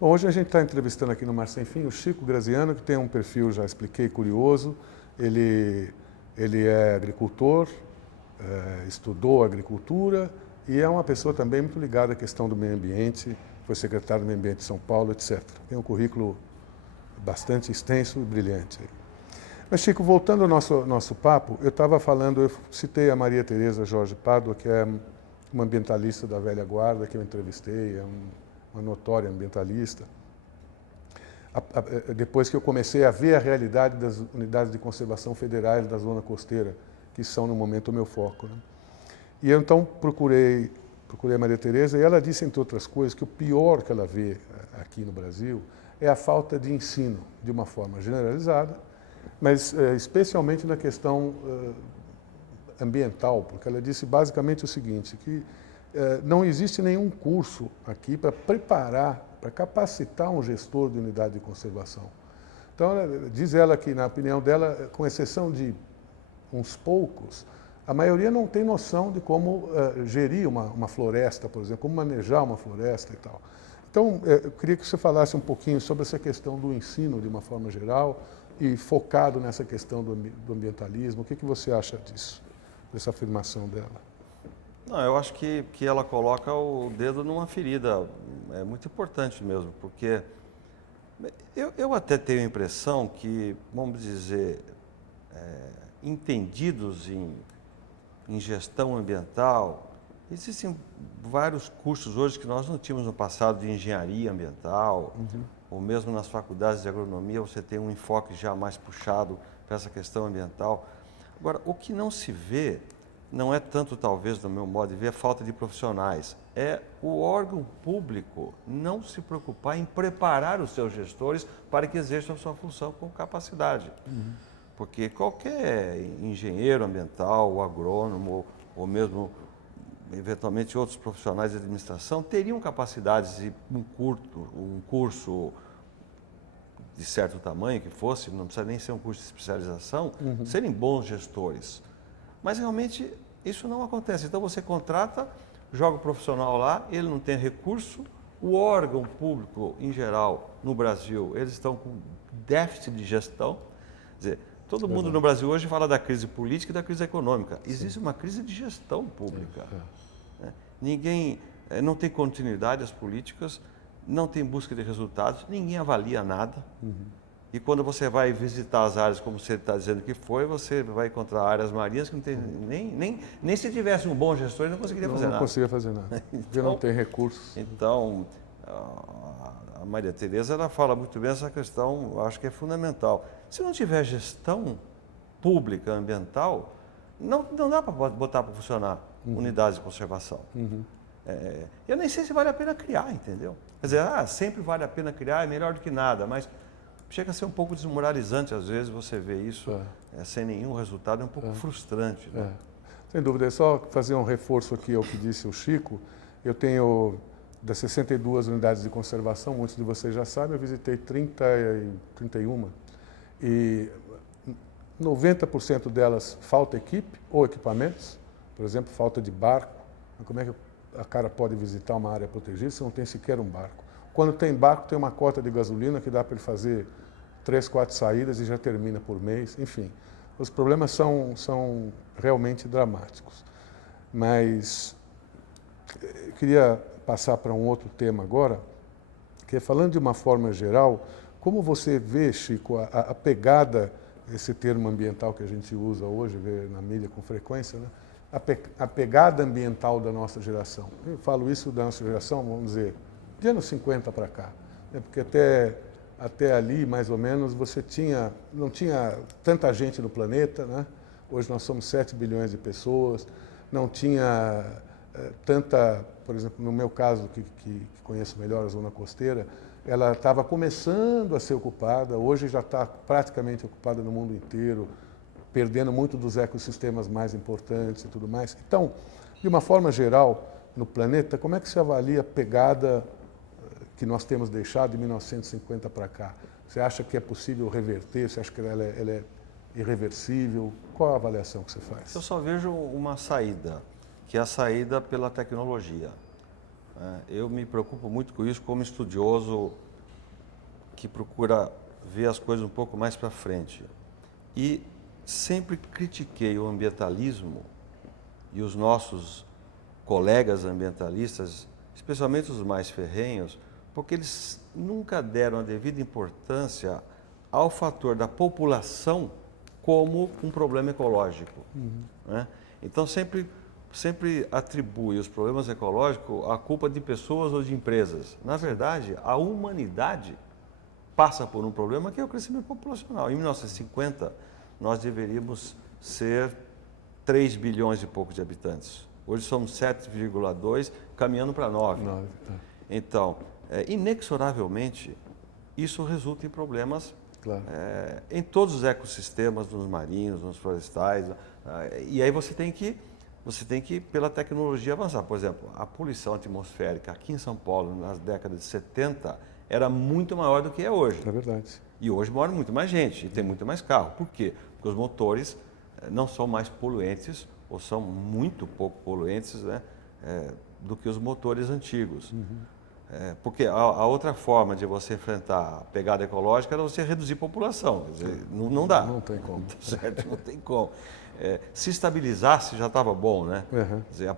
Bom, hoje a gente está entrevistando aqui no Mar Sem Fim o Chico Graziano, que tem um perfil, já expliquei, curioso. Ele é agricultor, estudou agricultura e é uma pessoa também muito ligada à questão do meio ambiente, foi secretário do Meio Ambiente de São Paulo, etc. Tem um currículo bastante extenso e brilhante. Mas, Chico, voltando ao nosso papo, eu estava falando, eu citei a Maria Tereza Jorge Pádua, que é uma ambientalista da velha guarda, que eu entrevistei, é uma notória ambientalista. Depois que eu comecei a ver a realidade das unidades de conservação federais da zona costeira, que são, no momento, o meu foco, né? E eu, então, procurei a Maria Tereza e ela disse, entre outras coisas, que o pior que ela vê aqui no Brasil é a falta de ensino, de uma forma generalizada, mas especialmente na questão ambiental, porque ela disse basicamente o seguinte, que não existe nenhum curso aqui para preparar, para capacitar um gestor de unidade de conservação. Então, diz ela que, na opinião dela, com exceção de uns poucos, a maioria não tem noção de como gerir uma floresta, por exemplo, como manejar uma floresta e tal. Então, eu queria que você falasse um pouquinho sobre essa questão do ensino, de uma forma geral, e focado nessa questão do ambientalismo. O que você acha disso, dessa afirmação dela? Não, eu acho que ela coloca o dedo numa ferida, é muito importante mesmo, porque eu até tenho a impressão que, vamos dizer, entendidos em gestão ambiental, existem vários cursos hoje que nós não tínhamos no passado de engenharia ambiental, ou mesmo nas faculdades de agronomia você tem um enfoque já mais puxado para essa questão ambiental. Agora, o que não se vê, não é tanto talvez do meu modo de ver, a falta de profissionais, é o órgão público não se preocupar em preparar os seus gestores para que exerçam a sua função com capacidade. Porque qualquer engenheiro ambiental, ou agrônomo, ou mesmo, eventualmente, outros profissionais de administração, teriam capacidades de um curso de certo tamanho que fosse, não precisa nem ser um curso de especialização, serem bons gestores. Mas, realmente, isso não acontece. Então, você contrata, joga o profissional lá, ele não tem recurso, o órgão público, em geral, no Brasil, eles estão com déficit de gestão. Quer dizer, todo mundo no Brasil hoje fala da crise política e da crise econômica. Existe uma crise de gestão pública. Ninguém, não tem continuidade as políticas, não tem busca de resultados, ninguém avalia nada. E quando você vai visitar as áreas, como você está dizendo que foi, você vai encontrar áreas marinhas que não tem nem se tivesse um bom gestor, ele não conseguiria fazer nada. Não conseguia fazer nada, porque não tem recursos. Então, a Maria Tereza, ela fala muito bem essa questão, eu acho que é fundamental. Se não tiver gestão pública ambiental, não dá para botar para funcionar unidades de conservação. Eu nem sei se vale a pena criar, entendeu? Quer dizer, sempre vale a pena criar, é melhor do que nada, mas chega a ser um pouco desmoralizante, às vezes, você vê isso sem nenhum resultado, é um pouco frustrante. Né? Sem dúvida, é só fazer um reforço aqui ao que disse o Chico. Eu tenho, das 62 unidades de conservação, muitos de vocês já sabem, eu visitei 31, e 90% delas falta equipe ou equipamentos, por exemplo, falta de barco. Como é que a cara pode visitar uma área protegida se não tem sequer um barco? Quando tem barco, tem uma cota de gasolina que dá para ele fazer 3, 4 saídas e já termina por mês. Enfim, os problemas são realmente dramáticos. Mas eu queria passar para um outro tema agora, que é, falando de uma forma geral, como você vê, Chico, a pegada, esse termo ambiental que a gente usa hoje, vê na mídia com frequência, né? A pegada ambiental da nossa geração. Eu falo isso da nossa geração, vamos dizer, de anos 50 para cá, né? Porque até ali, mais ou menos, não tinha tanta gente no planeta, né? Hoje nós somos 7 bilhões de pessoas, não tinha tanta, por exemplo, no meu caso, que conheço melhor a zona costeira, ela estava começando a ser ocupada, hoje já está praticamente ocupada no mundo inteiro, perdendo muito dos ecossistemas mais importantes e tudo mais. Então, de uma forma geral, no planeta, como é que se avalia a pegada que nós temos deixado de 1950 para cá? Você acha que é possível reverter? Você acha que ela é irreversível? Qual a avaliação que você faz? Eu só vejo uma saída, que é a saída pela tecnologia. Eu me preocupo muito com isso como estudioso que procura ver as coisas um pouco mais para frente. E sempre critiquei o ambientalismo e os nossos colegas ambientalistas, especialmente os mais ferrenhos, porque eles nunca deram a devida importância ao fator da população como um problema ecológico. Né? Então, sempre atribui os problemas ecológicos à culpa de pessoas ou de empresas. Na verdade, a humanidade passa por um problema que é o crescimento populacional. Em 1950, nós deveríamos ser 3 bilhões e pouco de habitantes. Hoje somos 7,2, caminhando para 9. Então, inexoravelmente, isso resulta em problemas em todos os ecossistemas, nos marinhos, nos florestais. E aí você tem que, pela tecnologia, avançar. Por exemplo, a poluição atmosférica aqui em São Paulo, nas décadas de 70, era muito maior do que é hoje. É verdade. E hoje mora muito mais gente e tem muito mais carro. Por quê? Porque os motores não são mais poluentes, ou são muito pouco poluentes, né, do que os motores antigos. Porque a outra forma de você enfrentar a pegada ecológica era você reduzir a população. Quer dizer, não dá. Não tem como. Certo? Não tem como. Se estabilizasse já estava bom, né? Uhum. Quer dizer,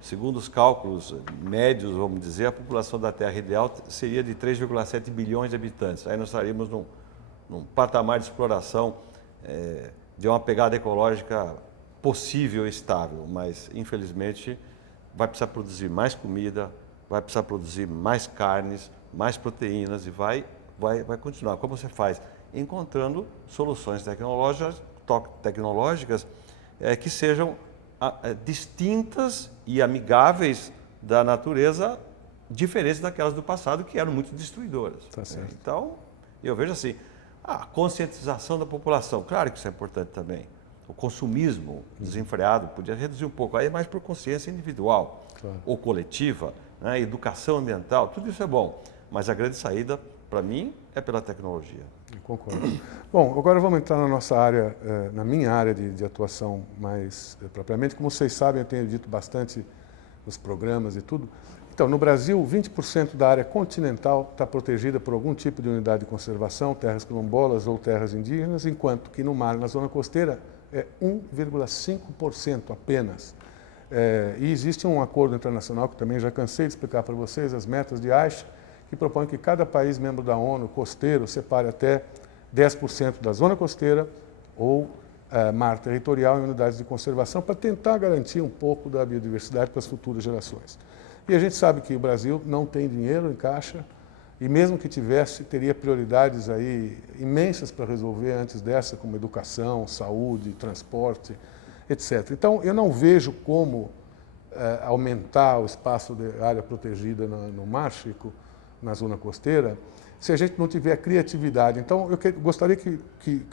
segundo os cálculos médios, vamos dizer, a população da Terra ideal seria de 3,7 bilhões de habitantes. Aí nós estaríamos num patamar de exploração de uma pegada ecológica possível e estável, mas infelizmente vai precisar produzir mais comida, vai precisar produzir mais carnes, mais proteínas e vai continuar. Como você faz? Encontrando soluções tecnológicas que sejam distintas e amigáveis da natureza, diferentes daquelas do passado que eram muito destruidoras. Tá certo. Então, eu vejo assim, a conscientização da população, claro que isso é importante também. O consumismo desenfreado podia reduzir um pouco, aí é mais por consciência individual ou coletiva, né? Educação ambiental, tudo isso é bom, mas a grande saída, para mim, é pela tecnologia. Eu concordo. Bom, agora vamos entrar na nossa área, na minha área de atuação mais propriamente. Como vocês sabem, eu tenho dito bastante nos programas e tudo. Então, no Brasil, 20% da área continental está protegida por algum tipo de unidade de conservação, terras quilombolas ou terras indígenas, enquanto que no mar, na zona costeira, é 1,5% apenas. E existe um acordo internacional, que também já cansei de explicar para vocês, as metas de Aichi, que propõe que cada país membro da ONU costeiro separe até 10% da zona costeira ou mar territorial em unidades de conservação para tentar garantir um pouco da biodiversidade para as futuras gerações. E a gente sabe que o Brasil não tem dinheiro em caixa e mesmo que tivesse, teria prioridades aí imensas para resolver antes dessa, como educação, saúde, transporte, etc. Então, eu não vejo como aumentar o espaço de área protegida no Mar, Chico, na zona costeira, se a gente não tiver criatividade. Então, eu gostaria que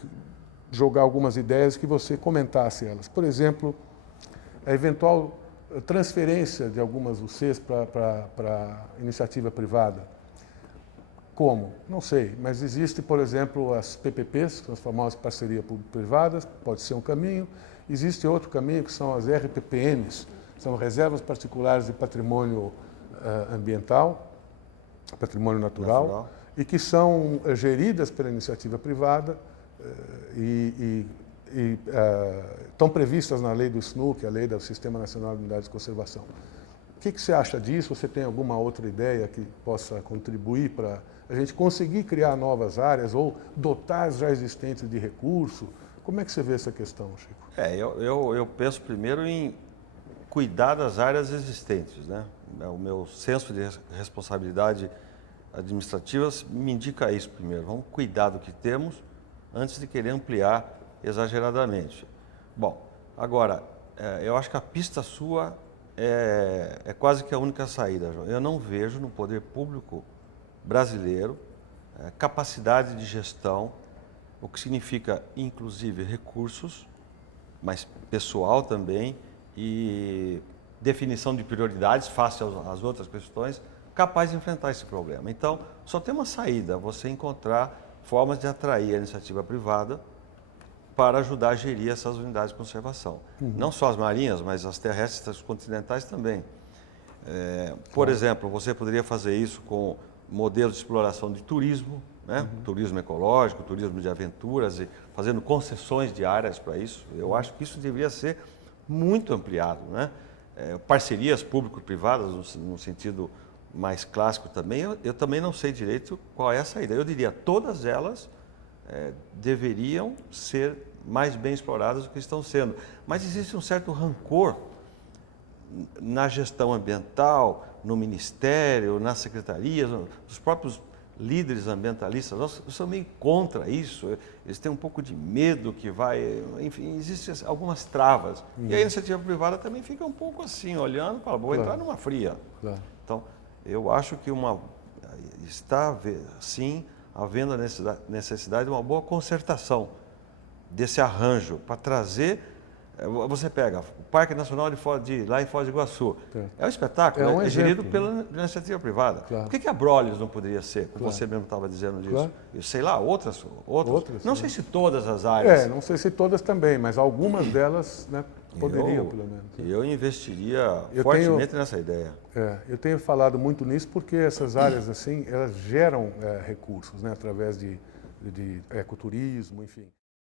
jogar algumas ideias que você comentasse elas. Por exemplo, a eventual transferência de algumas UCs para iniciativa privada. Como? Não sei, mas existe, por exemplo, as PPPs, que são as famosas parcerias público-privadas, pode ser um caminho. Existe outro caminho, que são as RPPNs, são reservas particulares de patrimônio ambiental, patrimônio natural, e que são geridas pela iniciativa privada e estão previstas na lei do SNUC, a lei do Sistema Nacional de Unidades de Conservação. O que você acha disso? Você tem alguma outra ideia que possa contribuir para a gente conseguir criar novas áreas ou dotar as já existentes de recurso? Como é que você vê essa questão, Chico? Eu penso primeiro em cuidar das áreas existentes, né? O meu senso de responsabilidade administrativa me indica isso primeiro. Vamos cuidar do que temos antes de querer ampliar exageradamente. Bom, agora, eu acho que a pista sua é quase que a única saída, João. Eu não vejo no poder público brasileiro capacidade de gestão, o que significa, inclusive, recursos, mas pessoal também, e definição de prioridades face às outras questões, capaz de enfrentar esse problema. Então, só tem uma saída, você encontrar formas de atrair a iniciativa privada para ajudar a gerir essas unidades de conservação. Não só as marinhas, mas as terrestres, as continentais também. Por exemplo, você poderia fazer isso com modelos de exploração de turismo, né? Turismo ecológico, turismo de aventuras, e fazendo concessões diárias para isso. Eu acho que isso deveria ser muito ampliado, né? Parcerias público-privadas, no sentido mais clássico também, eu também não sei direito qual é a saída. Eu diria, todas elas deveriam ser mais bem exploradas do que estão sendo. Mas existe um certo rancor na gestão ambiental, no Ministério, nas secretarias, os próprios líderes ambientalistas, nós somos meio contra isso, eles têm um pouco de medo que vai, enfim, existem algumas travas. E a iniciativa privada também fica um pouco assim, olhando, fala, vou entrar numa fria. Então, eu acho que está, sim, havendo a necessidade de uma boa concertação desse arranjo para trazer. Você pega o Parque Nacional lá em Foz do Iguaçu. É um espetáculo, é gerido pela iniciativa privada. Por que a Abrolhos não poderia ser? Como você mesmo estava dizendo disso. Eu sei lá, outras. Não sei se todas as áreas. Não sei se todas também, mas algumas delas, né, poderiam, pelo menos. Eu investiria fortemente nessa ideia. Eu tenho falado muito nisso porque essas áreas, assim, elas geram recursos, né, através de ecoturismo, enfim.